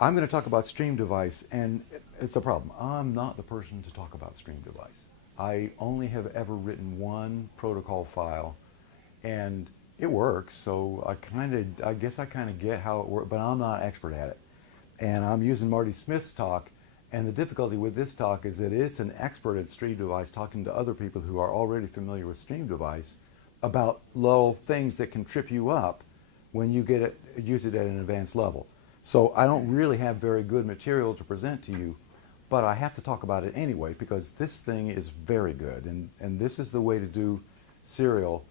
I'm going to talk about streamDevice, and it's a problem. I'm not the person to talk about streamDevice. I only have ever written one protocol file, and it works, so I guess I kind of get how it works, but I'm not expert at it. And I'm using Marty Smith's talk, and the difficulty with this talk is that it's an expert at streamDevice talking to other people who are already familiar with streamDevice about little things that can trip you up when you use it at an advanced level. So I don't really have very good material to present to you, but I have to talk about it anyway because this thing is very good, and this is the way to do serial.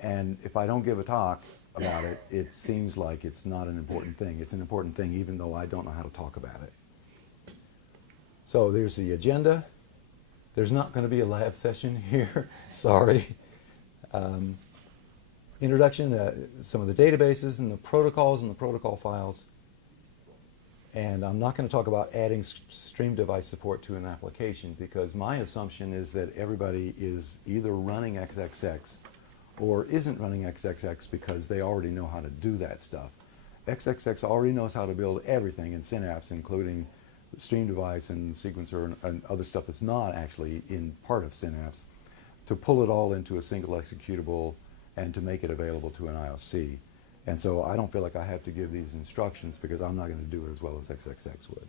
And if I don't give a talk about it, it seems like it's not an important thing. It's an important thing even though I don't know how to talk about it. So there's the agenda. There's not going to be a lab session here, sorry. Introduction to some of the databases and the protocols and the protocol files. And I'm not going to talk about adding streamDevice support to an application because my assumption is that everybody is either running XXX or isn't running XXX because they already know how to do that stuff. XXX already knows how to build everything in Synapse, including streamDevice and sequencer and other stuff that's not actually in part of Synapse, to pull it all into a single executable and to make it available to an IOC. And so I don't feel like I have to give these instructions because I'm not going to do it as well as XXX would.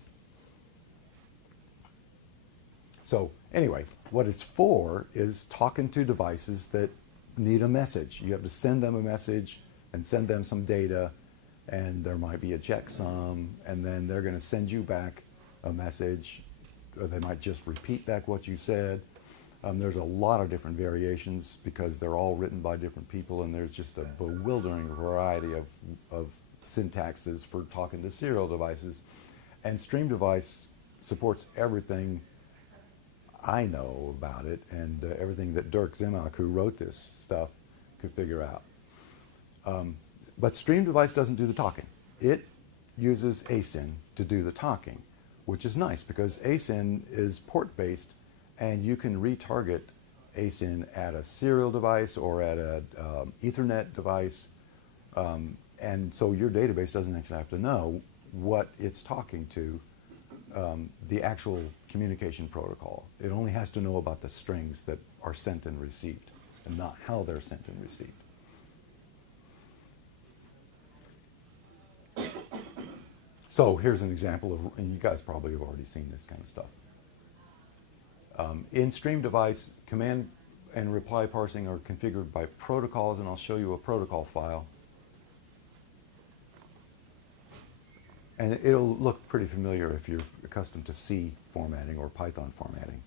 So anyway, what it's for is talking to devices that need a message. You have to send them a message and send them some data, and there might be a checksum, and then they're going to send you back a message, or they might just repeat back what you said. There's a lot of different variations because they're all written by different people, and there's just a bewildering variety of syntaxes for talking to serial devices. And streamDevice supports everything I know about it, and everything that Dirk Zimach, who wrote this stuff, could figure out. But streamDevice doesn't do the talking. It uses asyn to do the talking, which is nice because asyn is port-based, and you can retarget asyn at a serial device or at an Ethernet device, and so your database doesn't actually have to know what it's talking to, the actual communication protocol. It only has to know about the strings that are sent and received, and not how they're sent and received. So here's an example of, and you guys probably have already seen this kind of stuff. In streamDevice, command and reply parsing are configured by protocols, and I'll show you a protocol file. And it'll look pretty familiar if you're accustomed to C formatting or Python formatting.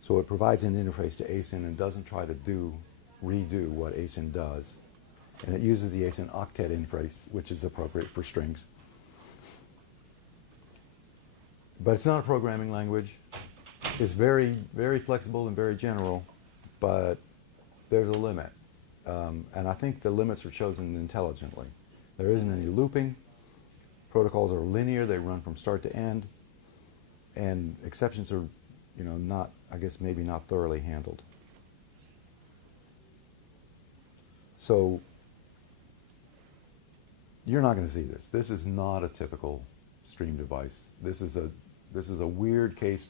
So it provides an interface to asyn and doesn't try to redo what asyn does. And it uses the asyn octet interface, which is appropriate for strings. But it's not a programming language. It's very, very flexible and very general, but there's a limit. And I think the limits are chosen intelligently. There isn't any looping. Protocols are linear. They run from start to end. And exceptions are, not, I guess, maybe not thoroughly handled. So you're not going to see this. This is not a typical streamDevice. This is a weird case,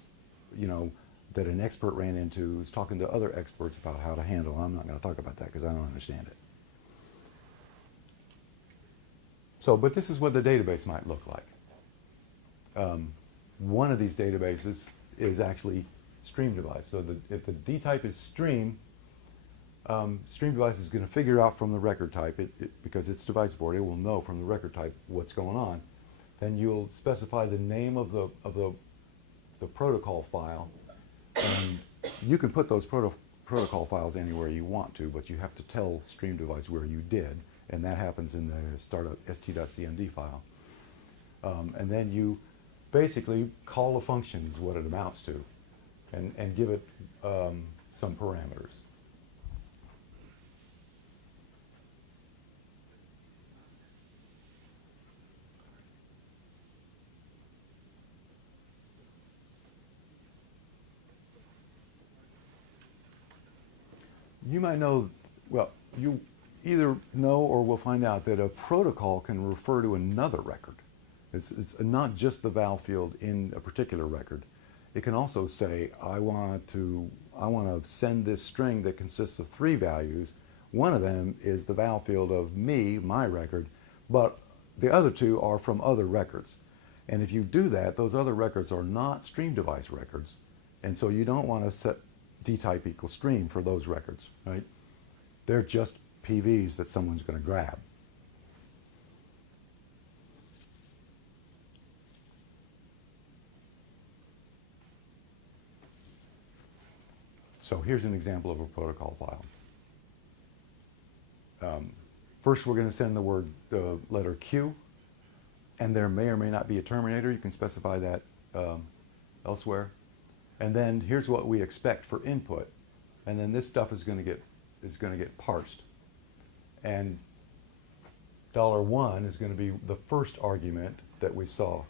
that an expert ran into who's talking to other experts about how to handle. I'm not going to talk about that because I don't understand it. So, but this is what the database might look like. One of these databases is actually streamDevice. So if the D type is stream, streamDevice is going to figure out from the record type, because it's device board, it will know from the record type what's going on. Then you'll specify the name of the protocol file, and you can put those protocol files anywhere you want to, but you have to tell streamDevice where you did, and that happens in the startup st.cmd file. And then you basically call a function is what it amounts to, and give it some parameters. You might know, well, either know or we'll find out that a protocol can refer to another record. It's not just the val field in a particular record. It can also say, I want to send this string that consists of 3 values. One of them is the val field of me, my record, but the other 2 are from other records. And if you do that, those other records are not streamDevice records. And so you don't want to set dtype equals stream for those records, right? They're just PVs that someone's going to grab. So here's an example of a protocol file. First, we're going to send the word letter Q, and there may or may not be a terminator. You can specify that elsewhere. And then here's what we expect for input, and then this stuff is going to get parsed. And $1 is going to be the first argument that we saw.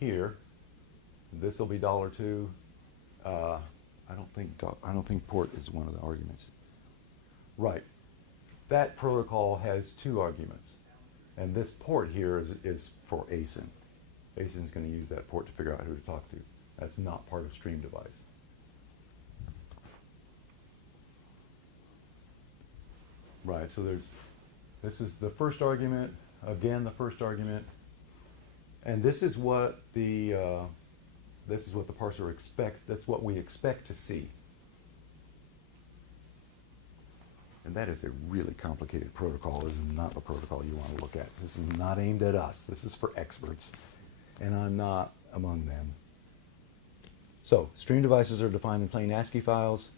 Here, this will be $2. I don't think port is one of the arguments. Right. That protocol has 2 arguments, and this port here is for ASIN. ASIN is going to use that port to figure out who to talk to. That's not part of streamDevice. Right. So this is the first argument. Again, the first argument. And this is what the parser expects. That's what we expect to see. And that is a really complicated protocol. This is not the protocol you want to look at. This is not aimed at us. This is for experts, and I'm not among them. So streamDevices are defined in plain ASCII files.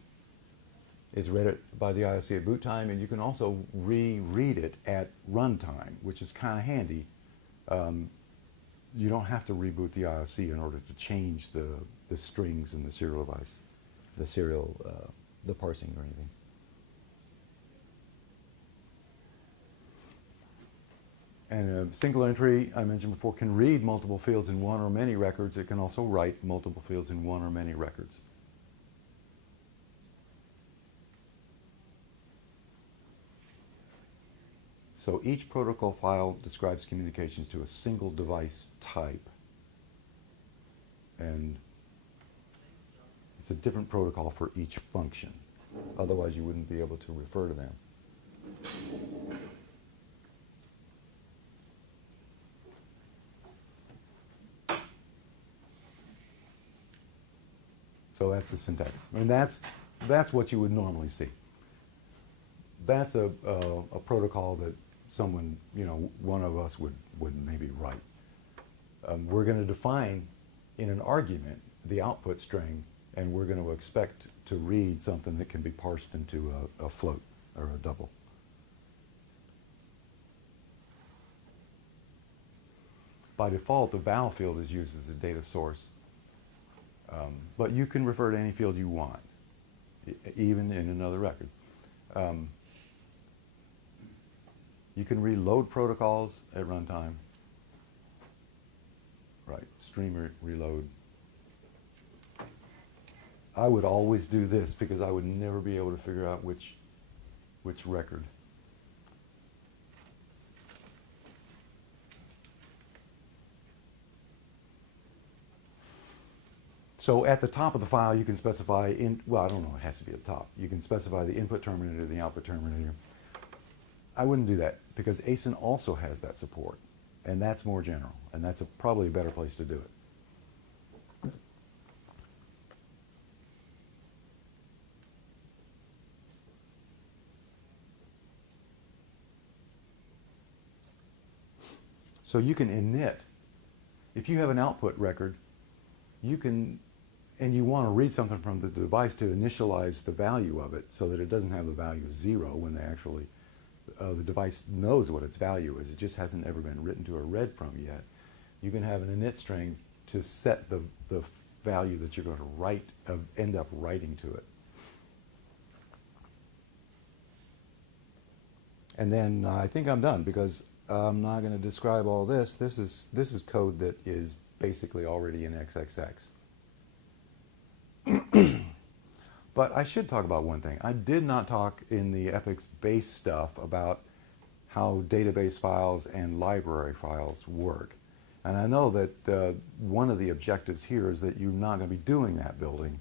It's read by the IOC at boot time, and you can also reread it at runtime, which is kind of handy. You don't have to reboot the IOC in order to change the strings in the serial device, the parsing or anything. And a single entry, I mentioned before, can read multiple fields in one or many records. It can also write multiple fields in one or many records. So each protocol file describes communications to a single device type. And it's a different protocol for each function. Otherwise, you wouldn't be able to refer to them. So that's the syntax. And that's what you would normally see. That's a protocol that someone, one of us would maybe write. We're going to define in an argument the output string, and we're going to expect to read something that can be parsed into a float or a double. By default, the val field is used as a data source, but you can refer to any field you want, even in another record. You can reload protocols at runtime. Right, stream reload. I would always do this because I would never be able to figure out which record. So at the top of the file, you can specify, well, I don't know, it has to be at the top. You can specify the input terminator and the output terminator. I wouldn't do that because ASIN also has that support, and that's more general, and that's probably a better place to do it. So you can init. If you have an output record, you can, and you want to read something from the device to initialize the value of it so that it doesn't have the value 0 when they actually the device knows what its value is. It just hasn't ever been written to or read from yet. You can have an init string to set the value that you're going to end up writing to it. And then I think I'm done because I'm not going to describe all this. This is code that is basically already in XXX. But I should talk about one thing. I did not talk in the Epic's base stuff about how database files and library files work. And I know that one of the objectives here is that you're not going to be doing that building,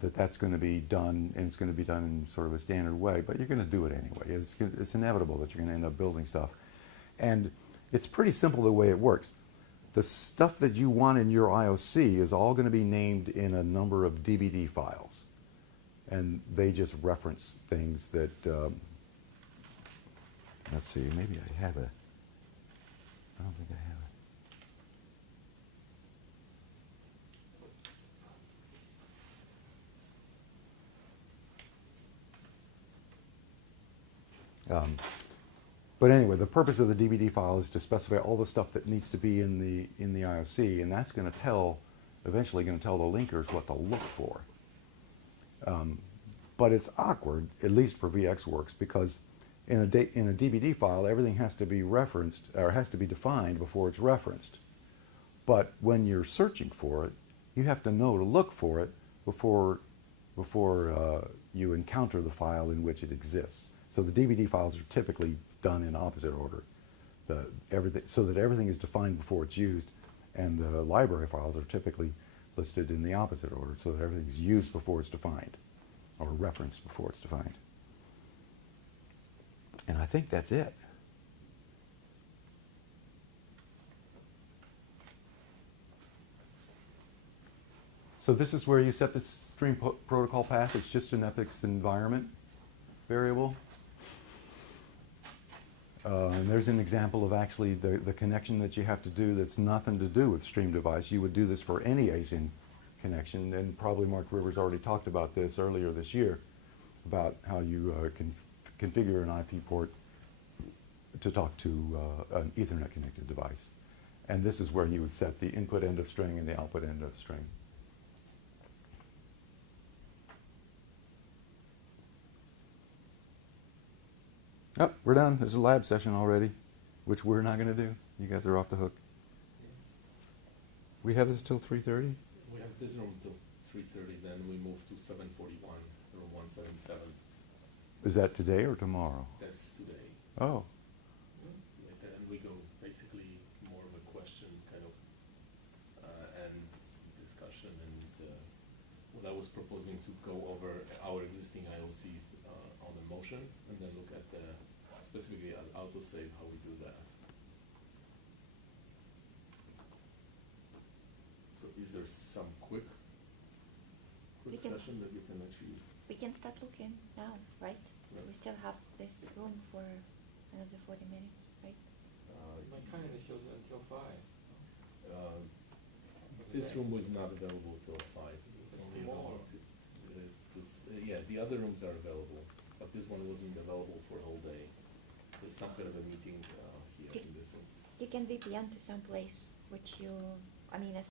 that's going to be done, and it's going to be done in sort of a standard way, but you're going to do it anyway. It's inevitable that you're going to end up building stuff. And it's pretty simple the way it works. The stuff that you want in your IOC is all going to be named in a number of DVD files. And they just reference things that, let's see, maybe I have a, I don't think I have it. But anyway, the purpose of the DVD file is to specify all the stuff that needs to be in the IOC, and that's going to tell, eventually going to tell the linkers what to look for. But it's awkward, at least for VxWorks, because in a DVD file, everything has to be referenced, or has to be defined before it's referenced. But when you're searching for it, you have to know to look for it before you encounter the file in which it exists. So the DVD files are typically done in opposite order, so that everything is defined before it's used, and the library files are typically listed in the opposite order, so that everything's used before it's defined, or referenced before it's defined. And I think that's it. So this is where you set the stream protocol path. It's just an Epic's environment variable. And there's an example of actually the connection that you have to do that's nothing to do with streamDevice. You would do this for any ASIN connection, and probably Mark Rivers already talked about this earlier this year, about how you can configure an IP port to talk to an Ethernet connected device. And this is where you would set the input end of string and the output end of string. Oh, we're done. This is a lab session already, which we're not going to do. You guys are off the hook. Yeah. We have this till 3:30? We have this room till 3:30, then we move to 741, room 177. Is that today or tomorrow? That's today. Oh. And we go basically more of a question kind of and discussion, and what I was proposing to go over our existing IOCs on the motion, and then look at specifically at autosave, how we do that. So is there some quick session that you can actually... We can start looking now, right? Yeah. We still have this room for another 40 minutes, right? My calendar shows it until 5. This room was not available till 5. It's only available yeah, the other rooms are available, but this one wasn't available for a whole day. There's some kind of a meeting here in this room. You can VPN to some place which you, I mean, as